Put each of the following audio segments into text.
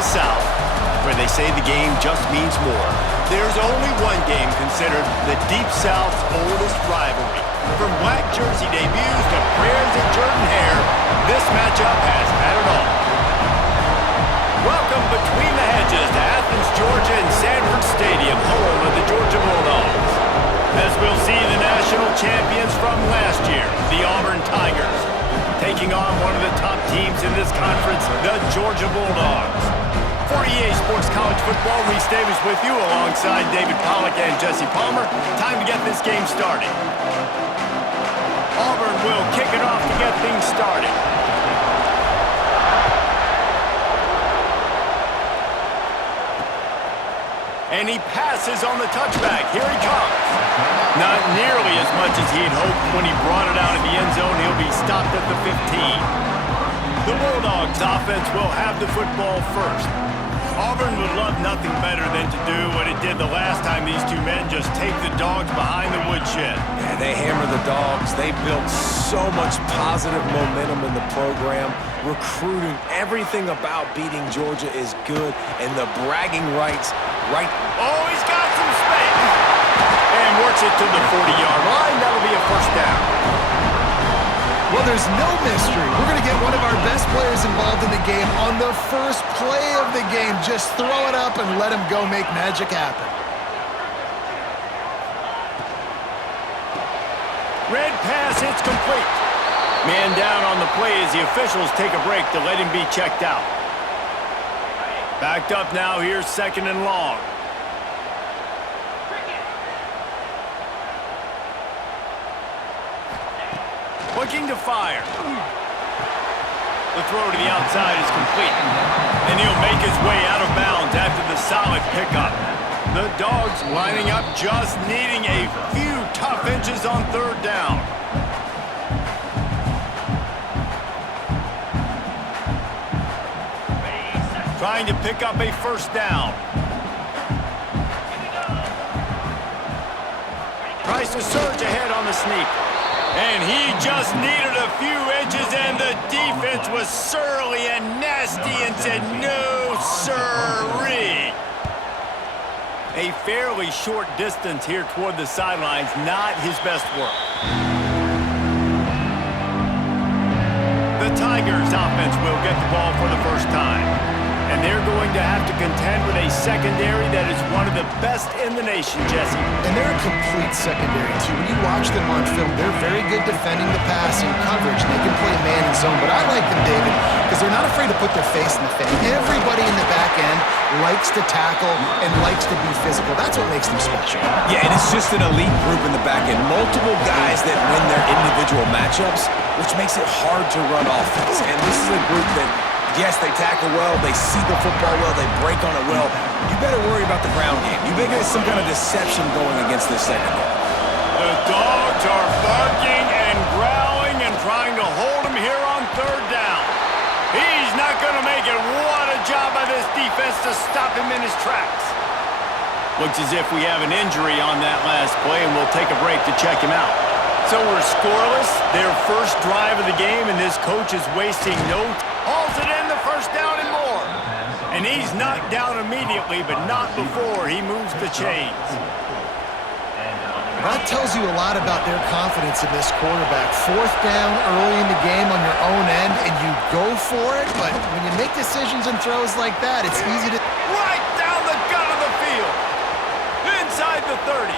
the South, where they say the game just means more, there's only one game considered the Deep South's oldest rivalry. From black jersey debuts to prayers of Jordan hair, this matchup has had it all. Welcome between the hedges to Athens, Georgia and Sanford Stadium, home of the Georgia Bulldogs. As we'll see the national champions from last year, the Auburn Tigers, taking on one of the top teams in this conference, the Georgia Bulldogs. For EA Sports College Football, Reese Davis with you alongside David Pollack and Jesse Palmer. Time to get this game started. Auburn will kick it off to get things started. And he passes on the touchback. Here he comes. Not nearly as much as he had hoped when he brought it out of the end zone. He'll be stopped at the 15. The Bulldogs offense will have the football first. Auburn would love nothing better than to do what it did the last time these two men just take the Dogs behind the woodshed. Yeah, they hammer the Dogs. They built so much positive momentum in the program. Recruiting, everything about beating Georgia is good, and the bragging rights right. Oh, he's got some space. And works it to the 40-yard line. That'll be a first down. Well, there's no mystery. We're going to get one of our best players involved in the game on the first play of the game. Just throw it up and let him go make magic happen. Red pass, it's complete. Man down on the play as the officials take a break to let him be checked out. Backed up now, here's second and long. Looking to fire. The throw to the outside is complete. And he'll make his way out of bounds after the solid pickup. The Dogs lining up, just needing a few tough inches on third down. Trying to pick up a first down. Tries to surge ahead on the sneak. And he just needed a few inches, and the defense was surly and nasty and said, no, sirree. A fairly short distance here toward the sidelines, not his best work. The Tigers offense will get the ball for the first time. And they're going to have to contend with a secondary that is one of the best in the nation, Jesse. And they're a complete secondary, too. When you watch them on film, they're very good defending the pass and coverage. They can play man and zone. But I like them, David, because they're not afraid to put their face in the fan. Everybody in the back end likes to tackle and likes to be physical. That's what makes them special. Yeah, and it's just an elite group in the back end. Multiple guys that win their individual matchups, which makes it hard to run offense. And this is a group that, yes, they tackle well, they see the football well, they break on it well. You better worry about the ground game. You better get some kind of deception going against this secondary. The Dogs are barking and growling and trying to hold him here on third down. He's not going to make it. What a job by this defense to stop him in his tracks. Looks as if we have an injury on that last play, and we'll take a break to check him out. So we're scoreless, their first drive of the game, and this coach is wasting no time. Hauls it in, the first down and more. And he's knocked down immediately, but not before he moves the chains. That tells you a lot about their confidence in this quarterback. Fourth down early in the game on your own end, and you go for it, but when you make decisions and throws like that, it's easy to... Right down the gut of the field. Inside the 30.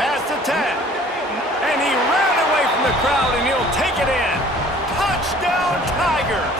Past the 10. And he ran away from the crowd, and he'll take it in. Touchdown, Tigers!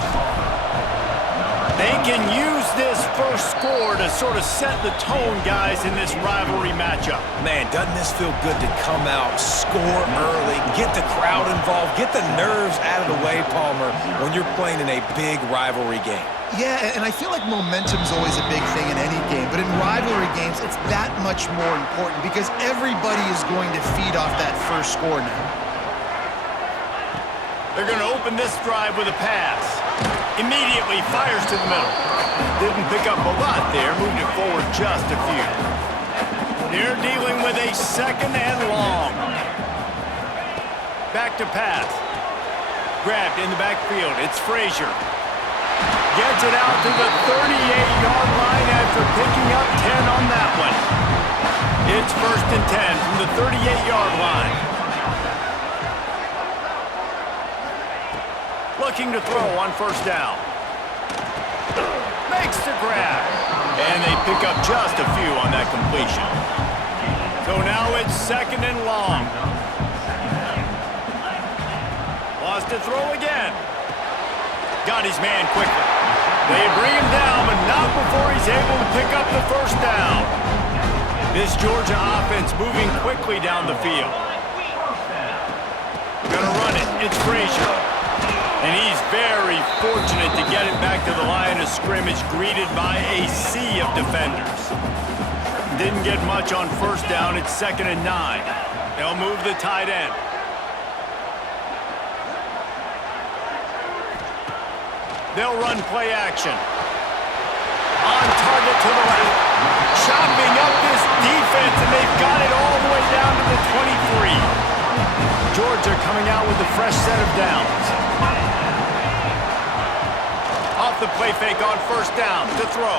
They can use this first score to sort of set the tone, guys, in this rivalry matchup. Man, doesn't this feel good to come out, score early, get the crowd involved, get the nerves out of the way, Palmer, when you're playing in a big rivalry game? Yeah, and I feel like momentum's always a big thing in any game, but in rivalry games, it's that much more important because everybody is going to feed off that first score now. They're going to open this drive with a pass. Immediately fires to the middle. Didn't pick up a lot there, moved it forward just a few. They're dealing with a second and long. Back to pass. Grabbed in the backfield. It's Frazier. Gets it out to the 38-yard line after picking up 10 on that one. It's 1st and 10 from the 38-yard line. Looking to throw on 1st down. Makes the grab. And they pick up just a few on that completion. So now it's 2nd and long. Wants to throw again. Got his man quickly. They bring him down, but not before he's able to pick up the 1st down. This Georgia offense moving quickly down the field. Gonna run it. It's Frazier. And he's very fortunate to get it back to the line of scrimmage, greeted by a sea of defenders. Didn't get much on 1st down. It's 2nd and 9. They'll move the tight end. They'll run play action. On target to the left. Chopping up this defense, and they've got it all the way down to the 23. Georgia coming out with a fresh set of downs. Off the play fake on 1st down to throw.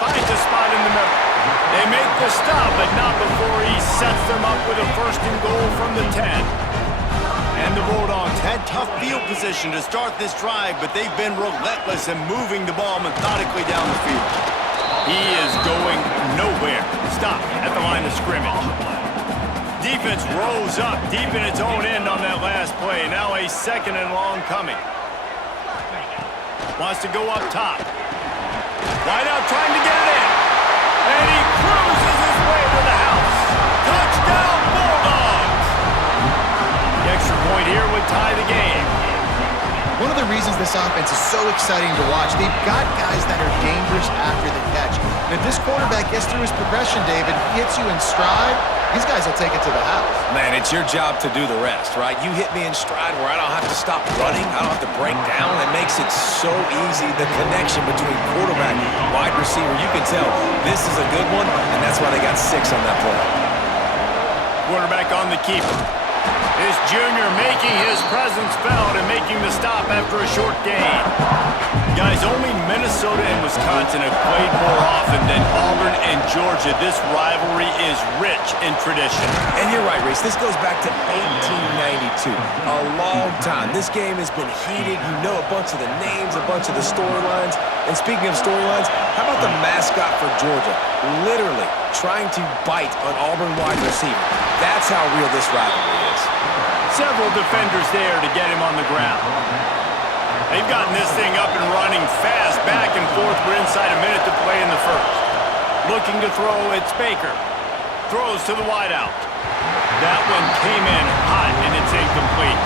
Finds a spot in the middle. They make the stop, but not before he sets them up with a 1st and goal from the 10. And the Bulldogs had tough field position to start this drive, but they've been relentless in moving the ball methodically down the field. He is going nowhere. Stop at the line of scrimmage. Defense rolls up deep in its own end on that last play. Now a 2nd and long coming. Wants to go up top. Wide out trying to get it in. And he cruises his way to the house. Touchdown Bulldogs! The extra point here would tie the game. One of the reasons this offense is so exciting to watch, they've got guys that are dangerous after the catch. And if this quarterback gets through his progression, David, he hits you in stride, these guys will take it to the house. Man, it's your job to do the rest, right? You hit me in stride where I don't have to stop running. I don't have to break down. It makes it so easy. The connection between quarterback and wide receiver, you can tell this is a good one, and that's why they got 6 on that play. Quarterback on the keeper. This junior making his presence felt and making the stop after a short gain. Guys, only Minnesota and Wisconsin have played more often than Auburn and Georgia. This rivalry is rich in tradition. And you're right, Reese. This goes back to 1892. A long time. This game has been heated. You know a bunch of the names, a bunch of the storylines. And speaking of storylines, how about the mascot for Georgia? Literally trying to bite on Auburn wide receiver. That's how real this rivalry is. Several defenders there to get him on the ground. They've gotten this thing up and running fast, back and forth. We're inside a minute to play in the 1st. Looking to throw, it's Baker. Throws to the wideout. That one came in hot, and it's incomplete.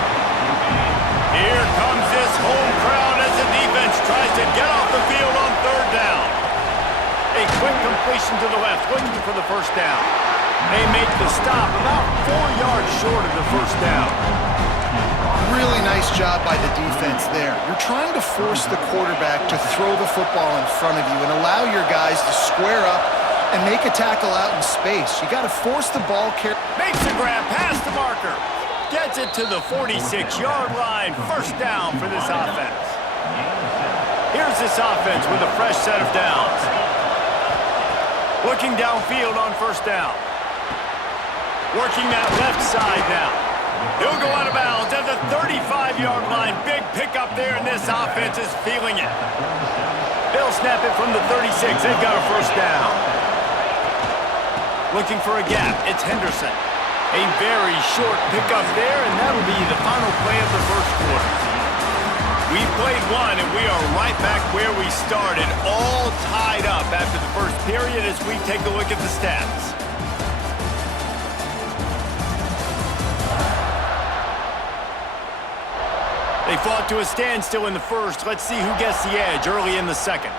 Here comes this home crowd as the defense tries to get off the field on 3rd down. A quick completion to the left, looking for the 1st down. They make the stop about 4 yards short of the 1st down. Really nice job by the defense there. You're trying to force the quarterback to throw the football in front of you and allow your guys to square up and make a tackle out in space. You got to force the ball carry. Makes the grab past the marker. Gets it to the 46-yard line. 1st down for this offense. Here's this offense with a fresh set of downs. Looking downfield on 1st down. Working that left side now. He'll go out of bounds at the 35-yard line. Big pickup there, and this offense is feeling it. They'll snap it from the 36. They've got a 1st down. Looking for a gap. It's Henderson. A very short pickup there, and that'll be the final play of the 1st quarter. We've played one, and we are right back where we started, all tied up after the 1st period as we take a look at the stats. They fought to a standstill in the 1st. Let's see who gets the edge early in the 2nd.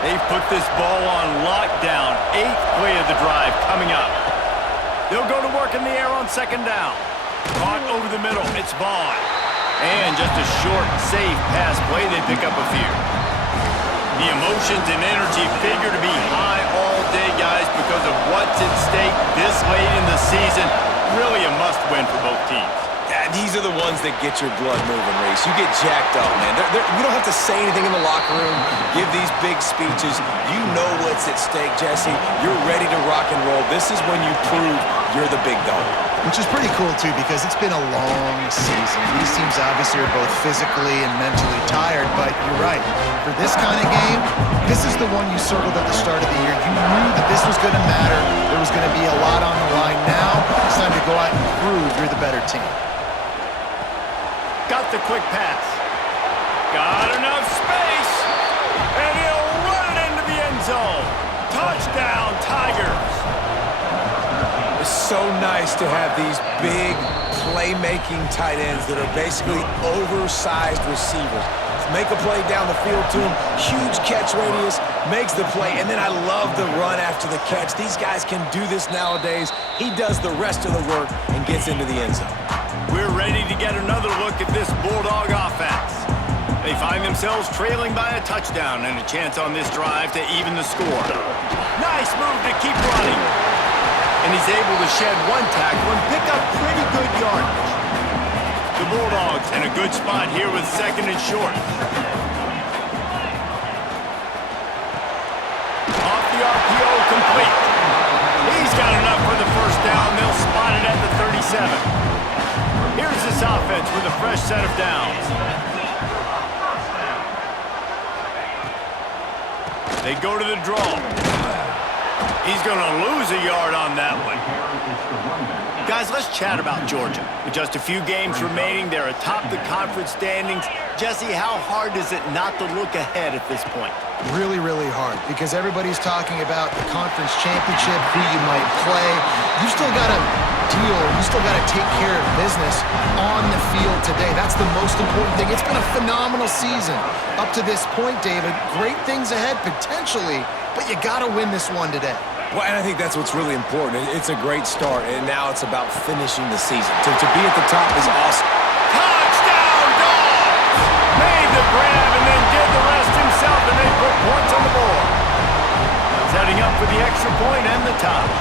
They've put this ball on lockdown. 8th play of the drive coming up. They'll go to work in the air on 2nd down. Caught over the middle. It's Vaughn. And just a short, safe pass play. They pick up a few. The emotions and energy figure to be high all day, guys, because of what's at stake this late in the season. Really a must-win for both teams. Yeah, These are the ones that get your blood moving, Reese. You get jacked up, man. We don't have to say anything in the locker room, give these big speeches. You know what's at stake, Jesse. You're ready to rock and roll. This is when you prove you're the big dog. Which is pretty cool, too, because it's been a long season. These teams obviously are both physically and mentally tired, but you're right. For this kind of game, this is the one you circled at the start of the year. You knew that this was going to matter. There was going to be a lot on the line. Now it's time to go out and prove you're the better team. Got the quick pass. Got enough space. And he'll run it into the end zone. Touchdown, Tigers. It's so nice to have these big playmaking tight ends that are basically oversized receivers. Make a play down the field to him, huge catch radius, makes the play, and then I love the run after the catch. These guys can do this nowadays. He does the rest of the work and gets into the end zone. We're ready to get another look at this Bulldog offense. They find themselves trailing by a touchdown and a chance on this drive to even the score. Nice move to keep running. And he's able to shed one tackle and pick up pretty good yardage. The Bulldogs in a good spot here with second and short. Off the RPO, complete. He's got enough for the first down. They'll spot it at the 37. Here's this offense with a fresh set of downs. They go to the draw. He's going to lose a yard on that one. Guys, let's chat about Georgia. With just a few games remaining, they're atop the conference standings. Jesse, how hard is it not to look ahead at this point? Really, really hard, because everybody's talking about the conference championship, who you might play. You still got to deal, you still got to take care of business on the field today. That's the most important thing. It's been a phenomenal season up to this point, David. Great things ahead, potentially, but you got to win this one today. Well, and I think that's what's really important. It's a great start, and now it's about finishing the season. To be at the top is awesome. Touchdown, Dogs! Made the grab and then did the rest himself, and they put points on the board. Setting up for the extra point and the tie.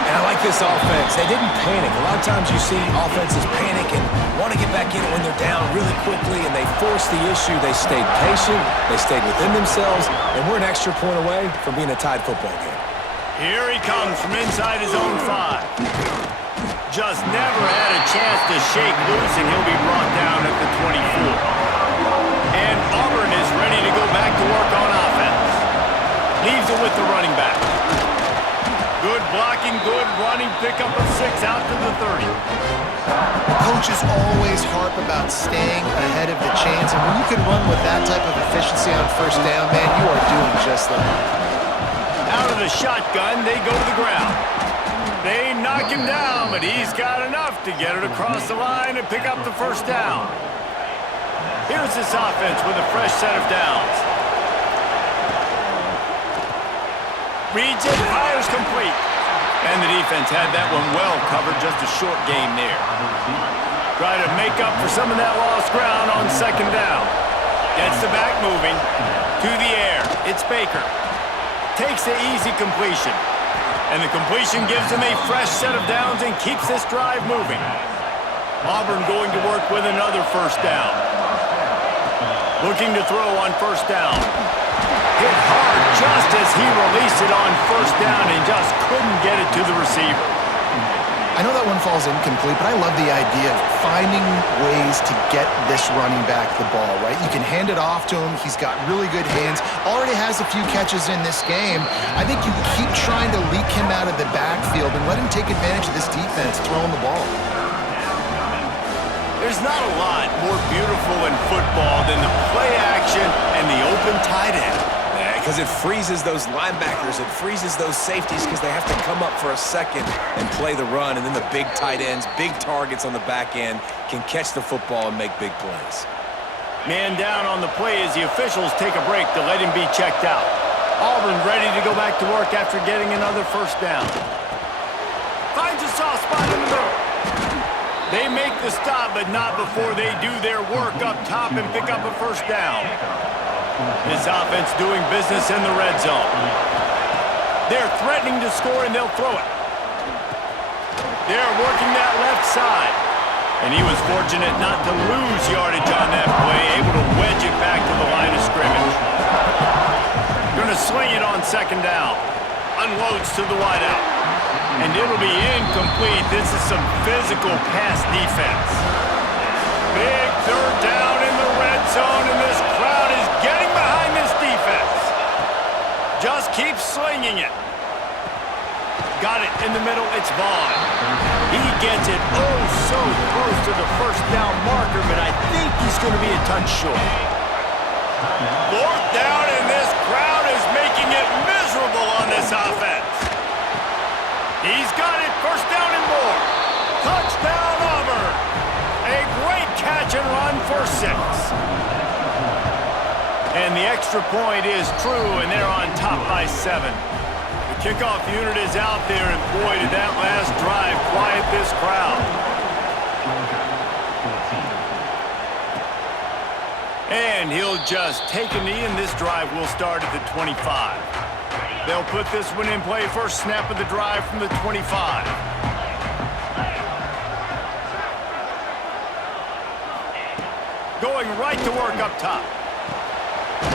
And I like this offense. They didn't panic. A lot of times you see offenses panic and want to get back in it when they're down really quickly, and they force the issue. They stayed patient. They stayed within themselves, and we're an extra point away from being a tied football game. Here he comes from inside his own 5. Just never had a chance to shake loose, and he'll be brought down at the 24. And Auburn is ready to go back to work on offense. Leaves it with the running back. Good blocking, good running, pickup of 6 out to the 30. Coaches always harp about staying ahead of the chains, and when you can run with that type of efficiency on first down, man, you are doing just that. Out of the shotgun, they go to the ground. They knock him down, but he's got enough to get it across the line and pick up the first down. Here's this offense with a fresh set of downs. Reads it, fires complete. And the defense had that one well covered, just a short game there. Try to make up for some of that lost ground on second down. Gets the back moving. To the air, it's Baker. Takes the easy completion. And the completion gives him a fresh set of downs and keeps this drive moving. Auburn going to work with another first down. Looking to throw on first down. Hit hard just as he released it on first down and just couldn't get it to the receiver. I know that one falls incomplete, but I love the idea of finding ways to get this running back the ball, right? You can hand it off to him. He's got really good hands. Already has a few catches in this game. I think you keep trying to leak him out of the backfield and let him take advantage of this defense throwing the ball. There's not a lot more beautiful in football than the play action and the open tight end. Because it freezes those linebackers, it freezes those safeties because they have to come up for a second and play the run, and then the big tight ends, big targets on the back end can catch the football and make big plays. Man down on the play as the officials take a break to let him be checked out. Auburn ready to go back to work after getting another first down. Finds a soft spot in the middle. They make the stop, but not before they do their work up top and pick up a first down. This offense doing business in the red zone. They're threatening to score, and they'll throw it. They're working that left side. And he was fortunate not to lose yardage on that play, able to wedge it back to the line of scrimmage. Going to sling it on second down. Unloads to the wideout. And it'll be incomplete. This is some physical pass defense. Big third down in the red zone, and this crowd is getting behind this defense. Just keep slinging it. Got it in the middle. It's Vaughn. He gets it oh so close to the first down marker, but I think he's going to be a touch short. Fourth down, and this crowd is making it miserable on this offense. He's got it. First down and more. Touchdown, Auburn. A great catch and run for 6. And the extra point is true, and they're on top by 7. The kickoff unit is out there, and boy, did that last drive quiet this crowd. And he'll just take a knee, and this drive will start at the 25. They'll put this one in play. First snap of the drive from the 25. Going right to work up top.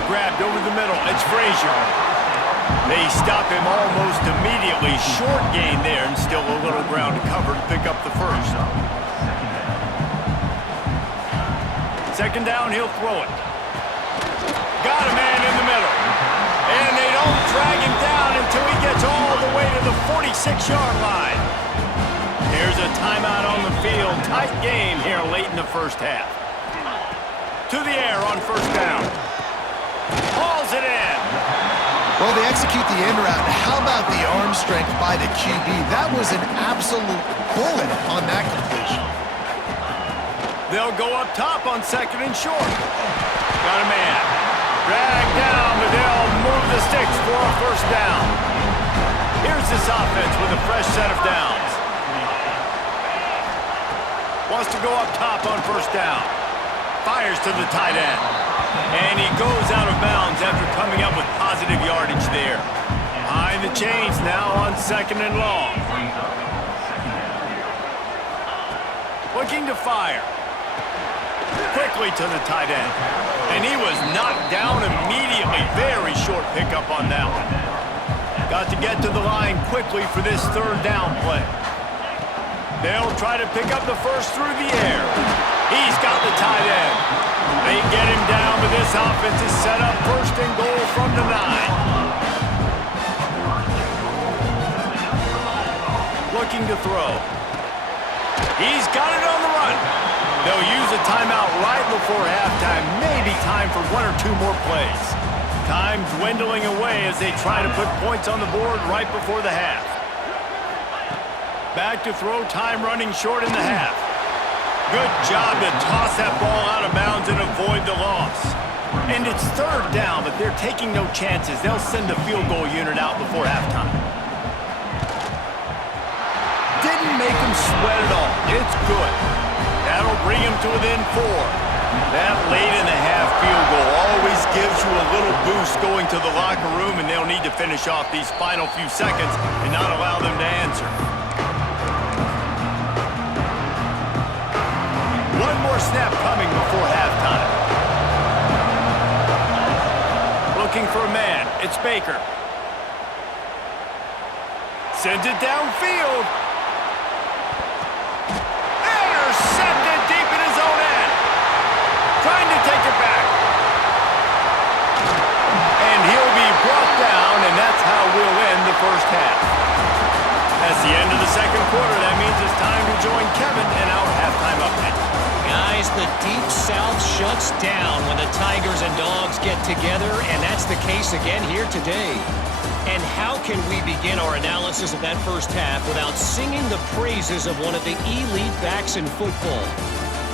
Grabbed over the middle. It's Frazier. They stop him almost immediately. Short gain there, and still a little ground to cover to pick up the first. Second down, he'll throw it. Got a man in the middle. And they don't drag him down until he gets all the way to the 46-yard line. Here's a timeout on the field. Tight game here late in the first half. To the air on first down. Hauls it in. Well, they execute the end route. How about the arm strength by the QB? That was an absolute bullet on that completion. They'll go up top on second and short. Got a man. Dragged down, but they'll move the sticks for a first down. Here's this offense with a fresh set of downs. Wants to go up top on first down. Fires to the tight end. And he goes out of bounds after coming up with positive yardage there. Behind the chains now on second and long. Looking to fire. Quickly to the tight end. And he was knocked down immediately. Very short pickup on that one. Got to get to the line quickly for this third down play. They'll try to pick up the first through the air. He's got the tight end. They get him down, but this offense is set up first and goal from the 9. Looking to throw. He's got it on the run. They'll use a timeout right before halftime. Maybe time for 1 or 2 more plays. Time dwindling away as they try to put points on the board right before the half. Back to throw, time running short in the half. Good job to toss that ball out of bounds and avoid the loss. And it's third down, but they're taking no chances. They'll send the field goal unit out before halftime. Didn't make him sweat at all. It's good. That'll bring him to within 4. That late in the half field goal always gives you a little boost going to the locker room, and they'll need to finish off these final few seconds and not allow them to answer. One more snap coming before halftime. Looking for a man. It's Baker. Sends it downfield. Intercepted deep in his own end. Trying to take it back. And he'll be brought down, and that's how we'll end the first half. That's the end of the second quarter. That means it's time to join Kevin in our halftime update. Guys, the Deep South shuts down when the Tigers and Dogs get together, and that's the case again here today. And how can we begin our analysis of that first half without singing the praises of one of the elite backs in football?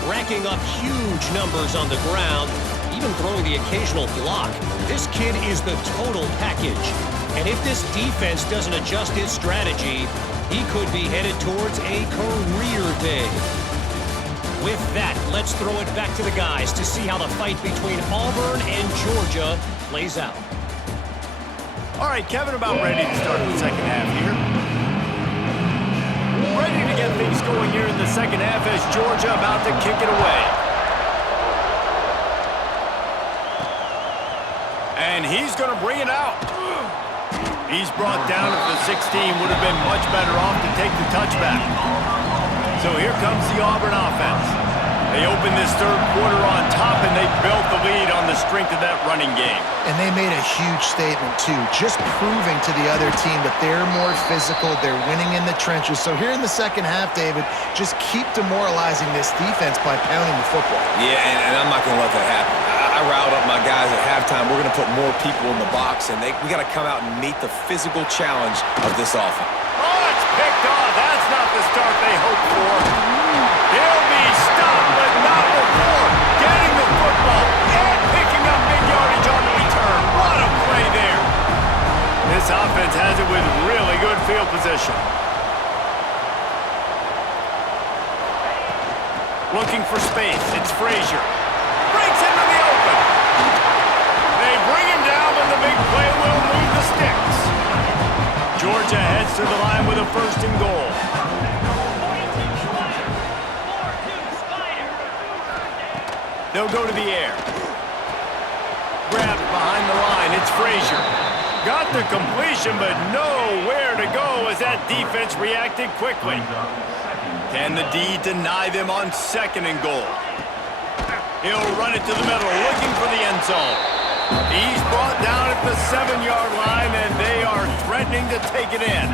Racking up huge numbers on the ground, even throwing the occasional block. This kid is the total package. And if this defense doesn't adjust his strategy, he could be headed towards a career day. With that, let's throw it back to the guys to see how the fight between Auburn and Georgia plays out. All right, Kevin, about ready to start the second half here. Ready to get things going here in the second half as Georgia about to kick it away. And he's going to bring it out. He's brought down at the 16. Would have been much better off to take the touchback. So here comes the Auburn offense. They open this third quarter on top, and they built the lead on the strength of that running game. And they made a huge statement, too, just proving to the other team that they're more physical, they're winning in the trenches. So here in the second half, David, just keep demoralizing this defense by pounding the football. Yeah, and I'm not going to let that happen. I riled up my guys at halftime. We're going to put more people in the box, and we got to come out and meet the physical challenge of this offense. Oh, it's picked off. That's not the start they hoped for. He'll be stopped, but not before getting the football and picking up big yardage on the return. What a play there. This offense has it with really good field position. Looking for space. It's Frazier. Breaks into the open. They bring him down, but the big play will move the sticks. Georgia heads to the line with a first and goal. They'll go to the air. Grabbed behind the line. It's Frazier. Got the completion, but nowhere to go as that defense reacted quickly. Can the D deny them on second and goal? He'll run it to the middle, looking for the end zone. He's brought down at the 7-yard line, and they are threatening to take it in.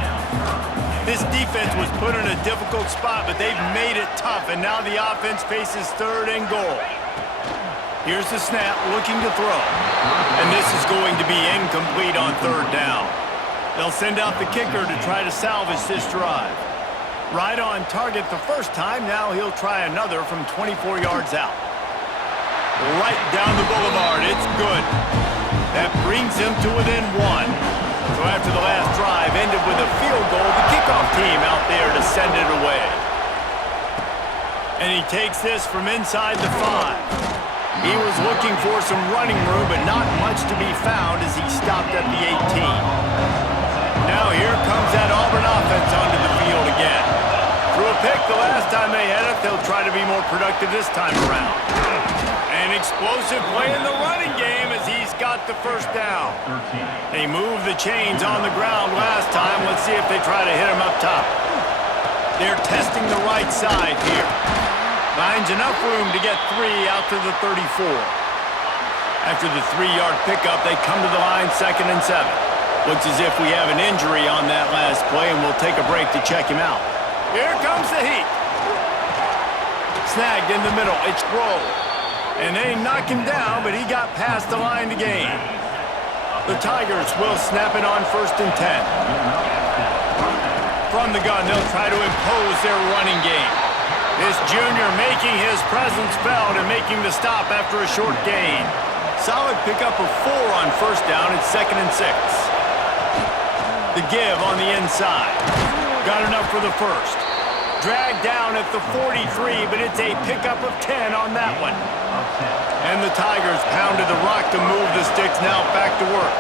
This defense was put in a difficult spot, but they've made it tough, and now the offense faces third and goal. Here's the snap, looking to throw. And this is going to be incomplete on third down. They'll send out the kicker to try to salvage this drive. Right on target the first time, now he'll try another from 24 yards out. Right down the boulevard, it's good. That brings him to within one. So after the last drive ended with a field goal, the kickoff team out there to send it away. And he takes this from inside the 5. He was looking for some running room, but not much to be found as he stopped at the 18. Now here comes that Auburn offense onto the field again. Threw a pick the last time they had it. They'll try to be more productive this time around. An explosive play in the running game as he's got the first down. They moved the chains on the ground last time. Let's see if they try to hit him up top. They're testing the right side here. Finds enough room to get 3 out to the 34. After the 3-yard pickup, they come to the line 2nd and 7. Looks as if we have an injury on that last play, and we'll take a break to check him out. Here comes the heat. Snagged in the middle. It's Rowe. And they knock him down, but he got past the line to gain. The Tigers will snap it on 1st and 10. From the gun, they'll try to impose their running game. This junior making his presence felt and making the stop after a short gain. Solid pickup of 4 on first down. It's 2nd and 6. The give on the inside. Got enough for the first. Dragged down at the 43, but it's a pickup of 10 on that one. And the Tigers pounded the rock to move the sticks. Now back to work.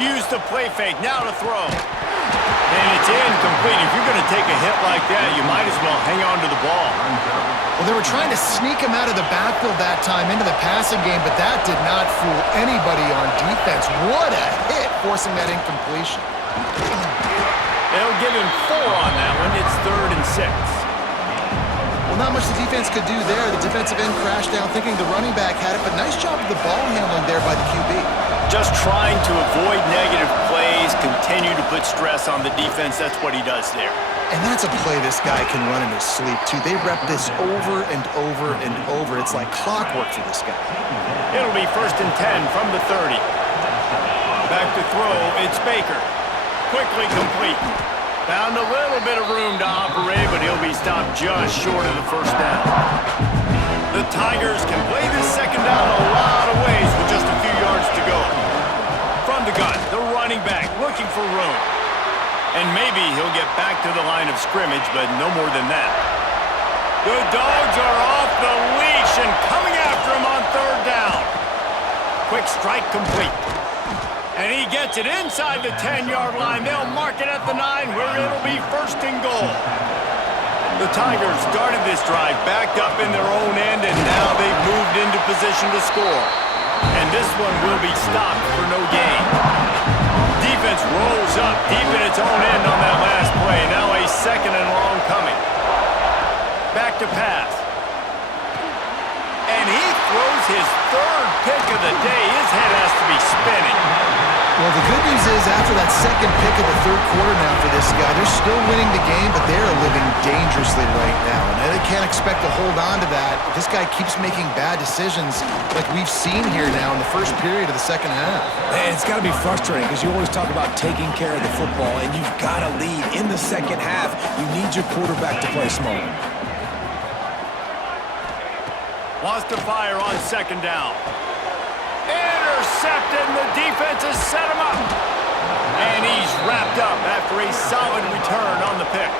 Use the play fake. Now to throw. And it's incomplete. If you're going to take a hit like that, you might as well hang on to the ball. Well, they were trying to sneak him out of the backfield that time into the passing game, but that did not fool anybody on defense. What a hit, forcing that incompletion. They'll give him 4 on that one. It's 3rd and 6. Well, not much the defense could do there. The defensive end crashed down thinking the running back had it, but nice job of the ball handling there by the QB. Just trying to avoid negative plays, continue to put stress on the defense. That's what he does there. And that's a play this guy can run in his sleep, too. They rep this over and over and over. It's like clockwork for this guy. It'll be 1st and 10 from the 30. Back to throw. It's Baker. Quickly complete. Found a little bit of room to operate, but he'll be stopped just short of the first down. The Tigers can play this second down a lot of ways with just a few yards to go. From the gun, the running back looking for room. And maybe he'll get back to the line of scrimmage, but no more than that. The Dogs are off the leash and coming after him on 3rd down. Quick strike complete. And he gets it inside the 10-yard line. They'll mark it at the 9, where it'll be first and goal. The Tigers started this drive backed up in their own end, and now they've moved into position to score. And this one will be stopped for no gain. Defense rolls up deep in its own end on that last play. Now a second and long coming. Back to pass. And he throws his third pick of the day. His head has to be spinning. Well, the good news is after that second pick of the third quarter now for this guy, they're still winning the game, but they're living dangerously right now. And they can't expect to hold on to that. This guy keeps making bad decisions like we've seen here now in the first period of the second half. And it's got to be frustrating because you always talk about taking care of the football, and you've got to lead in the second half. You need your quarterback to play smaller. Wants to fire on second down. Intercepted, and the defense has set him up. And he's wrapped up after a solid return on the pick.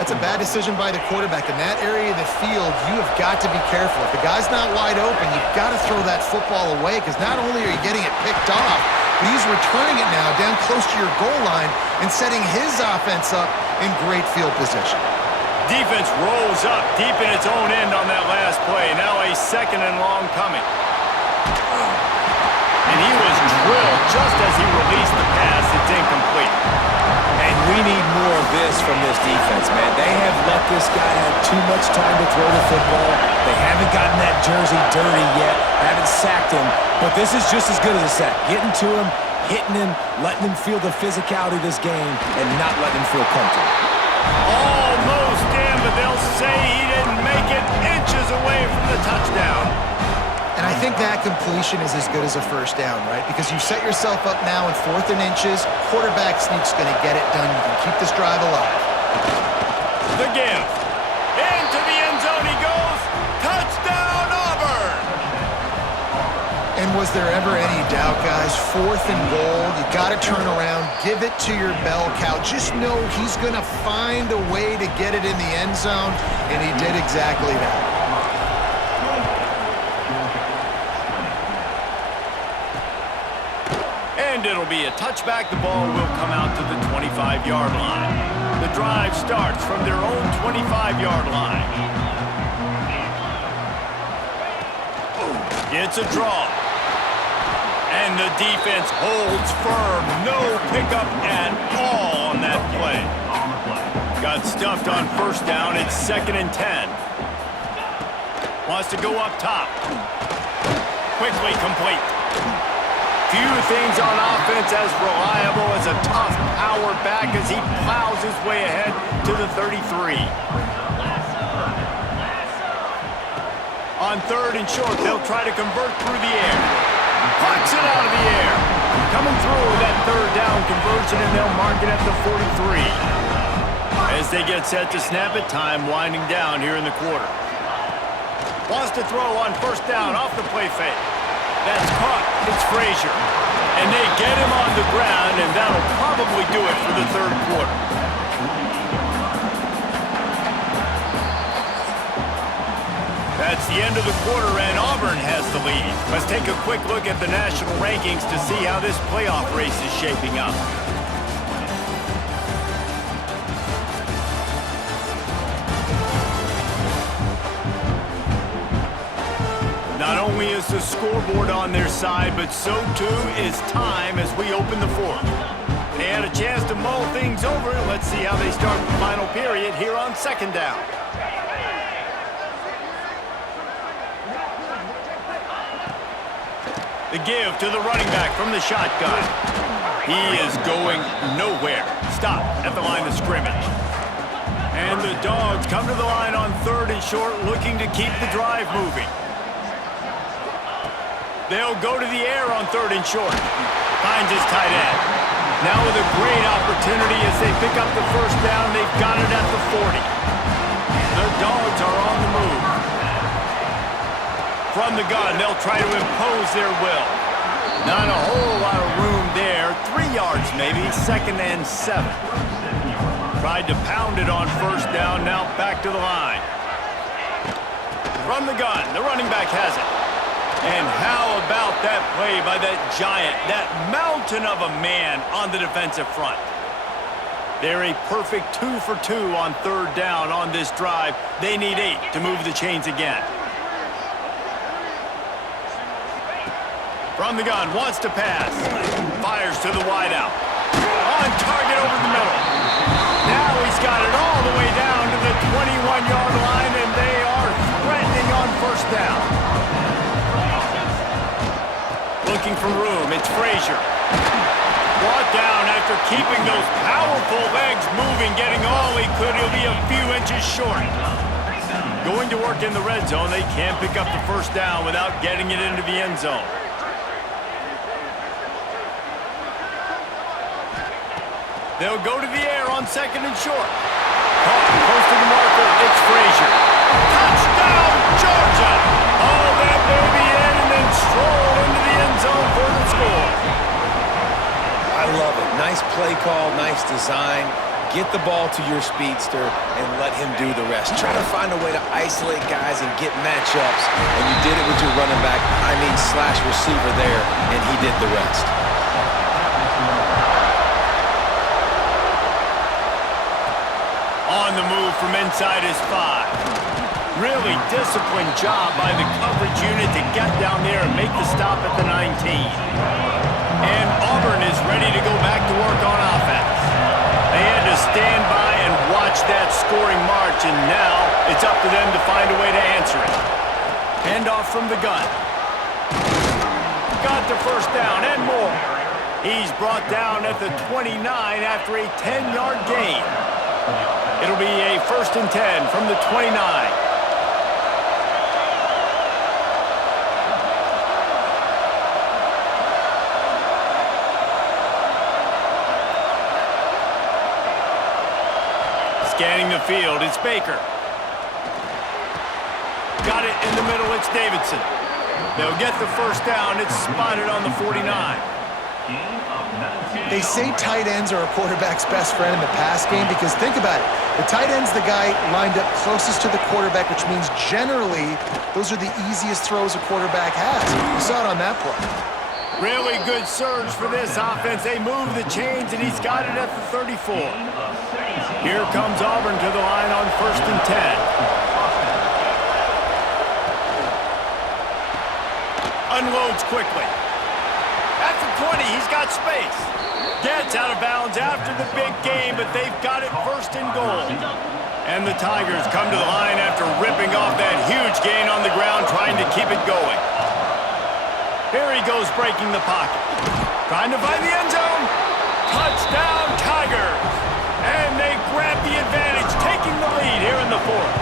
That's a bad decision by the quarterback. In that area of the field, you have got to be careful. If the guy's not wide open, you've got to throw that football away because not only are you getting it picked off, but he's returning it now down close to your goal line and setting his offense up in great field position. Defense rolls up deep in its own end on that last play. Now a second and long coming. And he was drilled just as he released the pass. It's incomplete. And we need more of this from this defense, man. They have let this guy have too much time to throw the football. They haven't gotten that jersey dirty yet, haven't sacked him. But this is just as good as a sack. Getting to him, hitting him, letting him feel the physicality of this game, and not letting him feel comfortable. Almost in, but they'll say he didn't make it inches away from the touchdown. And I think that completion is as good as a first down, right? Because you set yourself up now in 4th and inches. Quarterback sneak's going to get it done. You can keep this drive alive. The give. Into the end zone he goes. Touchdown, Auburn! And was there ever any doubt, guys? 4th and goal. You got to turn around. Give it to your bell cow. Just know he's going to find a way to get it in the end zone, and he did exactly that. And it'll be a touchback. The ball will come out to the 25-yard line. The drive starts from their own 25-yard line. It's a draw. And the defense holds firm. No pickup at all on that play. Got stuffed on first down. It's 2nd and 10. Wants to go up top. Quickly complete. Few things on offense as reliable as a tough power back as he plows his way ahead to the 33. On 3rd and short, they'll try to convert through the air. Pucks it out of the air. Coming through that 3rd down conversion, and they'll mark it at the 43. As they get set to snap it, time winding down here in the quarter. Wants to throw on first down off the play fake. That's caught. It's Frazier. And they get him on the ground, and that'll probably do it for the 3rd quarter. That's the end of the quarter, and Auburn has the lead. Let's take a quick look at the national rankings to see how this playoff race is shaping up. Not only is the scoreboard on their side, but so too is time as we open the 4th. They had a chance to mull things over. Let's see how they start the final period here on 2nd down. The give to the running back from the shotgun. He is going nowhere. Stop at the line of scrimmage. And the Dogs come to the line on 3rd and short, looking to keep the drive moving. They'll go to the air on 3rd and short. Finds his tight end. Now with a great opportunity as they pick up the first down. They've got it at the 40. The Dogs are on the move. From the gun, they'll try to impose their will. Not a whole lot of room there. 3 yards maybe, 2nd and 7. Tried to pound it on first down, now back to the line. From the gun, the running back has it. And how about that play by that giant, that mountain of a man on the defensive front? They're a perfect 2 for 2 on third down on this drive. They need 8 to move the chains again. From the gun, wants to pass. Fires to the wideout. On target over the middle. Now he's got it all the way down to the 21-yard line, and they are threatening on first down. Looking for room, it's Frazier. Brought down after keeping those powerful legs moving, getting all he could. He'll be a few inches short. Going to work in the red zone. They can't pick up the first down without getting it into the end zone. They'll go to the air on second and short. Caught close to the marker. It's Frazier. Touchdown, Georgia! Oh, that baby in and then stroll into the end zone for the score. I love it. Nice play call, nice design. Get the ball to your speedster and let him do the rest. Try to find a way to isolate guys and get matchups, and you did it with your running back, slash receiver there, and he did the rest. On the move from inside his 5. Really disciplined job by the coverage unit to get down there and make the stop at the 19. And Auburn is ready to go back to work on offense. They had to stand by and watch that scoring march, and now it's up to them to find a way to answer it. Handoff from the gun. Got the first down and more. He's brought down at the 29 after a 10-yard gain. It'll be a 1st and 10 from the 29. Scanning the field, it's Baker. Got it in the middle, it's Davidson. They'll get the first down, it's spotted on the 49. They say tight ends are a quarterback's best friend in the pass game because think about it. The tight end's the guy lined up closest to the quarterback, which means generally those are the easiest throws a quarterback has. You saw it on that play. Really good surge for this offense. They move the chains, and he's got it at the 34. Here comes Auburn to the line on 1st and 10. Unloads quickly. At the 20, he's got space. Gets out of bounds after the big game, but they've got it 1st and goal. And the Tigers come to the line after ripping off that huge gain on the ground, trying to keep it going. Here he goes, breaking the pocket. Trying to find the end zone. Touchdown, Tigers. And they grab the advantage, taking the lead here in the 4th.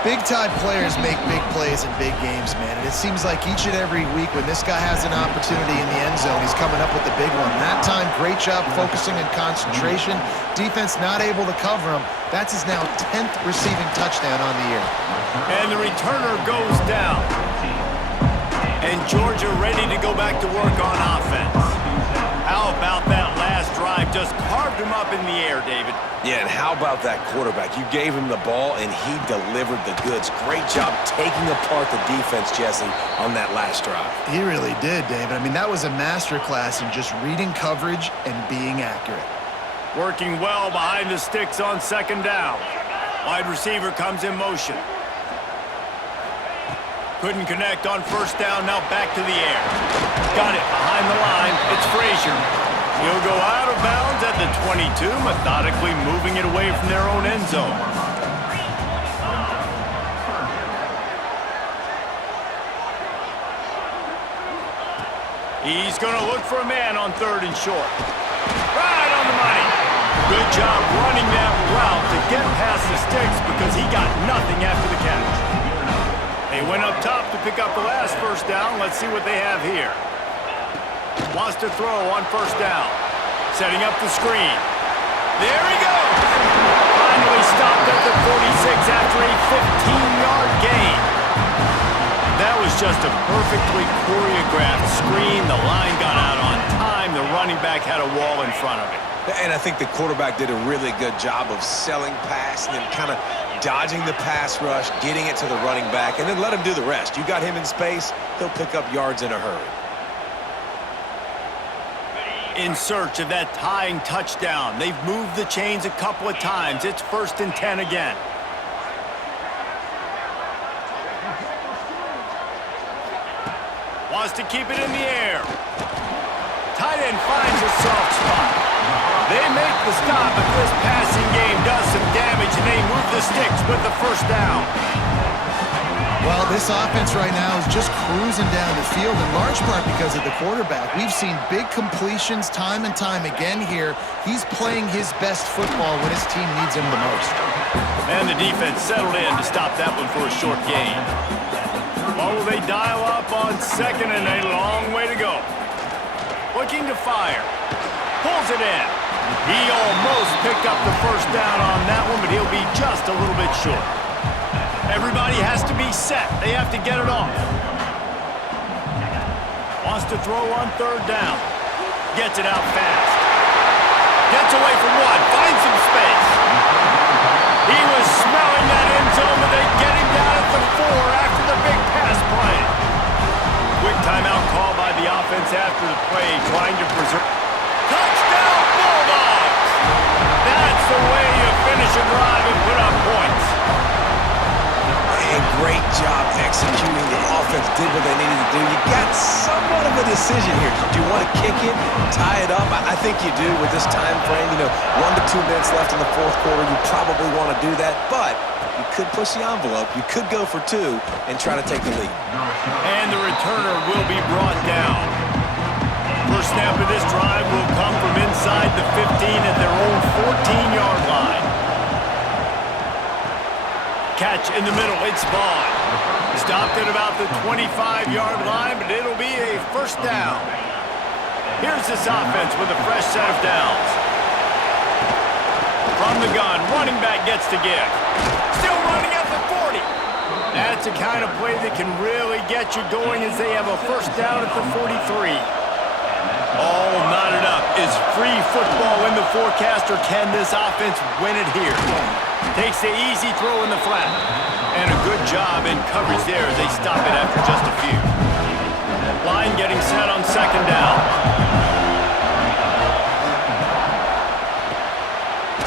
Big-time players make big plays in big games, man. And it seems like each and every week when this guy has an opportunity in the end zone, he's coming up with the big one. That time, great job focusing and concentration. Defense not able to cover him. That's his now 10th receiving touchdown on the year. And the returner goes down. And Georgia ready to go back to work on offense. How about that last drive? Just carved him up in the air, David. Yeah, and how about that quarterback? You gave him the ball, and he delivered the goods. Great job taking apart the defense, Jesse, on that last drive. He really did, David. I mean, that was a masterclass in just reading coverage and being accurate. Working well behind the sticks on 2nd down. Wide receiver comes in motion. Couldn't connect on 1st down, now back to the air. Got it behind the line, it's Frazier. He'll go out of bounds at the 22, methodically moving it away from their own end zone. He's going to look for a man on 3rd and short. Right on the money. Good job running that route to get past the sticks because he got nothing after the catch. They went up top to pick up the last 1st down. Let's see what they have here. Wants to throw on 1st down. Setting up the screen. There he goes. Finally stopped at the 46 after a 15-yard gain. That was just a perfectly choreographed screen. The line got out on time. The running back had a wall in front of it. And I think the quarterback did a really good job of selling past and then kind of dodging the pass rush, getting it to the running back, and then let him do the rest. You got him in space, he'll pick up yards in a hurry. In search of that tying touchdown. They've moved the chains a couple of times. It's 1st and 10 again. Wants to keep it in the air. Tight end finds a soft spot. They make the stop, but this passing game does some damage, and they move the sticks with the 1st down. Well, this offense right now is just cruising down the field, in large part because of the quarterback. We've seen big completions time and time again here. He's playing his best football when his team needs him the most. And the defense settled in to stop that one for a short gain. What will they dial up on 2nd and a long way to go? Looking to fire. Pulls it in. He almost picked up the 1st down on that one, but he'll be just a little bit short. Everybody has to be set. They have to get it off. Wants to throw on 3rd down. Gets it out fast. Gets away from one. Finds some space. He was smelling that end zone, but they get him down at the 4 after the big pass play. Quick timeout call by the offense after the play, trying to preserve. Touchdown, Bulldogs! That's the way you finish a drive and put up points. And great job executing. The offense did what they needed to do. You got somewhat of a decision here. Do you want to kick it, tie it up? I think you do with this time frame. 1 to 2 minutes left in the 4th quarter. You probably want to do that, but you could push the envelope. You could go for 2 and try to take the lead. And the returner will be brought down. First snap of this drive will come from inside the 15 at their own 14-yard line. Catch in the middle, it's Vaughn. Stopped at about the 25-yard line, but it'll be a 1st down. Here's this offense with a fresh set of downs. From the gun, running back gets to give. Still running at the 40. That's the kind of play that can really get you going as they have a 1st down at the 43. All knotted up. Is free football in the forecast, or can this offense win it here? Takes the easy throw in the flat. And a good job in coverage there as they stop it after just a few. Line getting set on 2nd down.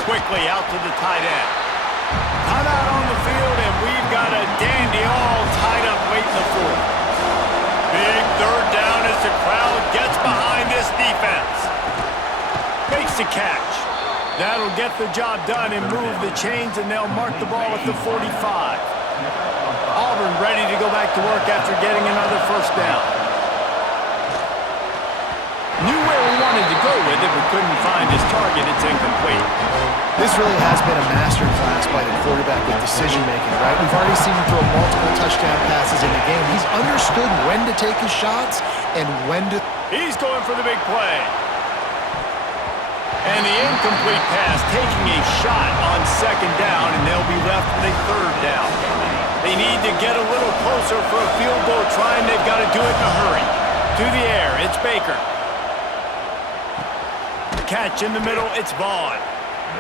Quickly out to the tight end. Come out on the field, and we've got a dandy all tied up late in the 4th. Big 3rd down as the crowd gets behind this defense. Makes the catch. That'll get the job done and move the chains, and they'll mark the ball at the 45. Auburn ready to go back to work after getting another 1st down. Knew where we wanted to go with it, but couldn't find his target. It's incomplete. This really has been a masterclass by the quarterback with decision-making, right? We've already seen him throw multiple touchdown passes in the game. He's understood when to take his shots and when to... He's going for the big play. And the incomplete pass taking a shot on 2nd down, and they'll be left with a 3rd down. They need to get a little closer for a field goal try, and they've got to do it in a hurry. To the air, it's Baker. Catch in the middle, it's Vaughn.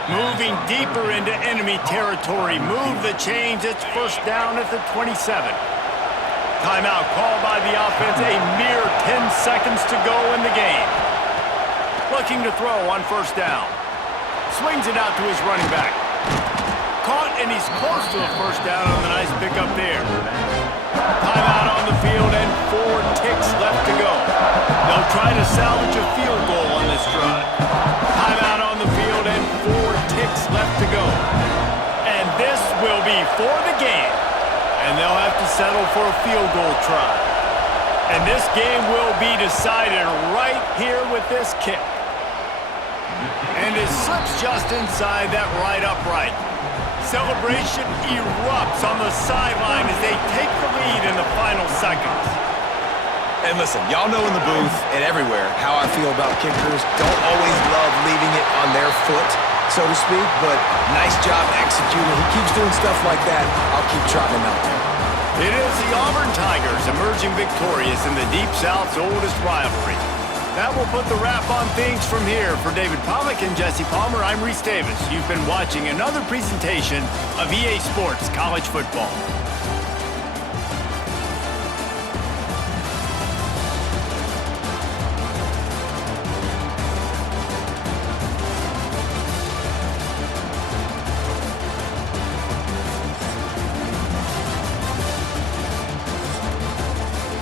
Moving deeper into enemy territory. Move the chains, it's 1st down at the 27. Timeout called by the offense, a mere 10 seconds to go in the game. Looking to throw on 1st down. Swings it out to his running back. Caught, and he's close to a 1st down on the nice pickup there. Timeout on the field, and 4 ticks left to go. They'll try to salvage a field goal on this drive. Timeout on the field, and 4 ticks left to go. And this will be for the game. And they'll have to settle for a field goal try. And this game will be decided right here with this kick. And it slips just inside that right upright. Celebration erupts on the sideline as they take the lead in the final seconds. And listen, y'all know in the booth and everywhere how I feel about kickers. Don't always love leaving it on their foot, so to speak, but nice job executing. He keeps doing stuff like that. I'll keep trotting him out there. It is the Auburn Tigers emerging victorious in the Deep South's oldest rivalry. That will put the wrap on things from here. For David Pollack and Jesse Palmer, I'm Reese Davis. You've been watching another presentation of EA Sports College Football.